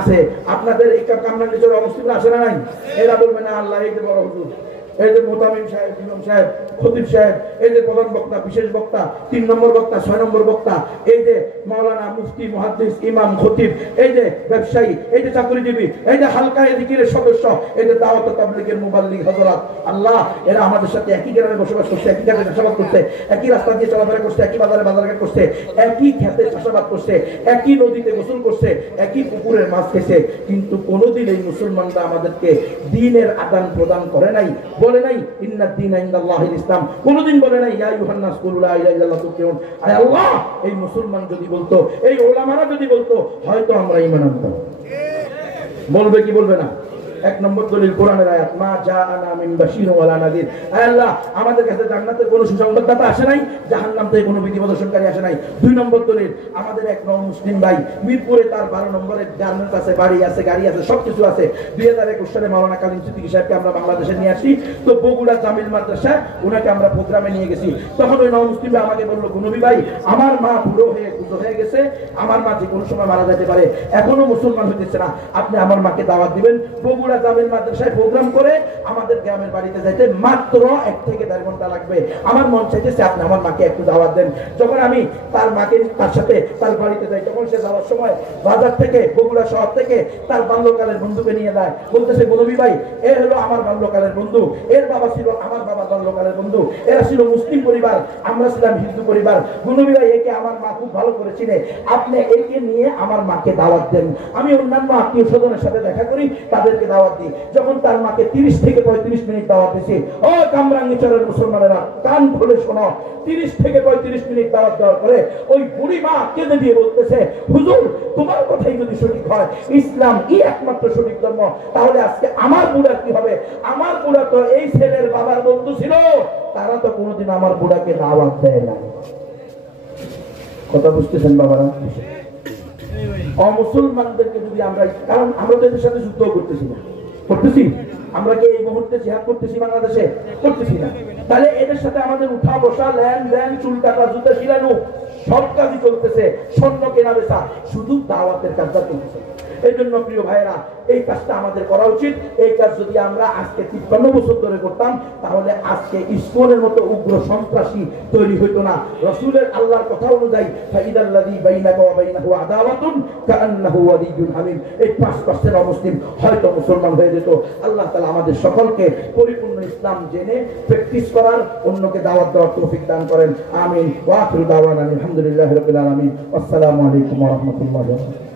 আছে। আপনাদের এই কামরাঙ্গীর চরে অমুসলিম আসে না নাই? এরা বলবে না আল্লাহ এই যে বড় হুজুর, এই যে মোতামিম সাহেব, ইমাম সাহেব, খতিব সাহেব, এই যে প্রধান বক্তা, বিশেষ বক্তা, 3 নম্বর বক্তা, 6 নম্বর বক্তা, এই যে মাওলানা, মুফতি, মুহাদ্দিস, ইমাম, খতিব, এই যে ব্যবসায়ী, এই যে চাকরিজীবী, এই যে হালকা জিকিরের সদস্য, এই যে দাওয়াত তাবলীগের মুবাল্লিগ হযরত, আল্লাহ এরা আমাদের সাথে একই গ্রামে বসবাস করছে, একই কাজে চাষাবাদ করছে, একই রাস্তা দিয়ে চলাফেরা করছে, একই বাজারে বাজারঘাট করছে, একই খেতে চাষাবাদ করছে, একই নদীতে গোসল করছে, একই পুকুরের মাছ খেয়েছে, কিন্তু কোনোদিন এই মুসলমানরা আমাদেরকে দ্বীনের আদান প্রদান করে নাই, বলে নাই ইন্নাদ দীনা ইনদাল্লাহিল ইসলাম, কোনদিন বলে নাই ইয়া আইয়ুহান নাস কুলু লা ইলাহা ইল্লাল্লাহ তুফলিহুন। আয় আল্লাহ, এই মুসলমান যদি বলতো, এই ওলামারা যদি বলতো, হয়তো আমরা ঈমান আনতাম। বলবে কি বলবে না? 1 নম্বর দলিল কোরআনের আয়াত, মা জাআনা মিন বাশীর ওয়ালা নাযীর। আয় আল্লাহ, আমাদের কাছে জান্নাতের কোনো সুসংবাদদাতা আসে নাই, জাহান্নাম থেকে কোনো বিধি প্রদর্শনকারী আসে নাই। 2 নম্বর দলিল, আমাদের এক মুসলিম ভাই মিরপুরে তার 12 নম্বরের গার্মেন্টস আছে, বাড়ি আছে, গাড়ি আছে, সবকিছু আছে। 2021 সালে মাওলানা কালিম সিদ্দিকী সাহেবকে আমরা বাংলাদেশে নিয়ে আসি, তো বগুড়া জামিল মাদ্রাসা ওনাকে আমরা প্রোগ্রামে নিয়ে গেছি। তখন ওই মুসলিম ভাই আমাকে বলল, নবী ভাই, আমার মা বুড়ো হয়ে গেছে, আমার মা যে কোনো সময় মারা যেতে পারে, এখনো মুসলমান হইতেছে না, আপনি আমার মাকে দাওয়াত দিবেন। বগুড়া জামিল মাদ্রাসায় প্রোগ্রাম করে আমাদের গ্রামের বাড়িতে যাইতে মাত্র 1 থেকে 1.5 ঘন্টা লাগবে। আমার মন চাইতেছে আপনি আমার মাকে একটু দাওয়াত দেন। যখন আমি তার মাকে তার সাথে তার বাড়িতে যাই, তখন সে যাওয়ার সময় বাজার থেকে, বগুড়া শহর থেকে তার বাল্যকালের বন্ধুকে নিয়ে যায়, বলতেছে নবী ভাই, এ হলো আমার বাল্যকালের বন্ধু, এর বাবা ছিল আমার বাবার বাল্যকালের বন্ধু, এরা ছিল মুসলিম পরিবার, আমরা ছিলাম হিন্দু পরিবার, নবী ভাই একে আমার মা খুব ভালো করে চিনে, আপনি একে নিয়ে আমার মাকে দাওয়াত দেন। আমি অন্যান্য আত্মীয় স্বজনের সাথে দেখা করি, তাদেরকে দাওয়াত দিই। যখন তার মাকে 30 থেকে 35 মিনিট দাওয়াত দিয়েছি, ও কামরাঙ্গীচরের মুসলমানেরা কান খুলে শোনো, 30 থেকে 35 মিনিট দাওয়াত দেওয়ার পরে ওই বুড়ি মা কেঁদে দিয়ে বলতেছে, হুজুর তোমার কথাই যদি সঠিক হয়, ইসলাম কি একমাত্র সঠিক ধর্ম, তাহলে আজকে আমার বুড়ার কি হবে? আমার বুড়া তো এই ছেলের বাবার বন্ধু ছিল, তারা তো কোনোদিন আমার বুড়াকে দাওয়াত দেয় না। কথা বুঝতেছেন বাবারা? অমুসলমানদেরকে যদি আমরা, কারণ আমরা তো এদের সাথে যুদ্ধ করতেছি না, করতেছি? আমরা কি এই মুহূর্তে জিহাদ করতেছি বাংলাদেশে? করতেছি না। তাহলে এদের সাথে আমাদের উঠা বসা, লেনদেন, চুল কাটা, জুতা ছিলানো, সব কাজই চলতেছে, স্বর্ণ কেনা বেচা, শুধু দাওয়াতের কাজটা চলতেছে। এই জন্য প্রিয় ভাইরা, এই কাজটা আমাদের করা উচিত। এই কাজ যদি আমরা আজকে 53 বছর ধরে করতাম, তাহলে আজকে ইসলামের মতো উগ্র সন্ত্রাসী তৈরি হইতো না। রাসূলের আল্লাহর কথা অনুযায়ী, ফাইদাল্লাযী বাইনাকা ওয়া বাইনাহু আদাওয়াতুন কাআন্নাহু ওয়ালিয়্যুন হামীম, এই 5% অমুসলিম হয়তো মুসলমান হয়ে যেত। আল্লাহ তাআলা আমাদের সকলকে পরিপূর্ণ ইসলাম জেনে প্র্যাকটিস করার, অন্যকে দাওয়াত দেওয়ার তৌফিক দান করেন। আমিন। ওয়া আখিরু দাওয়ানা আলহামদুলিল্লাহি রাব্বিল আলামিন। আসসালামু আলাইকুম ওয়া রাহমাতুল্লাহি ওয়া বারাকাতুহু।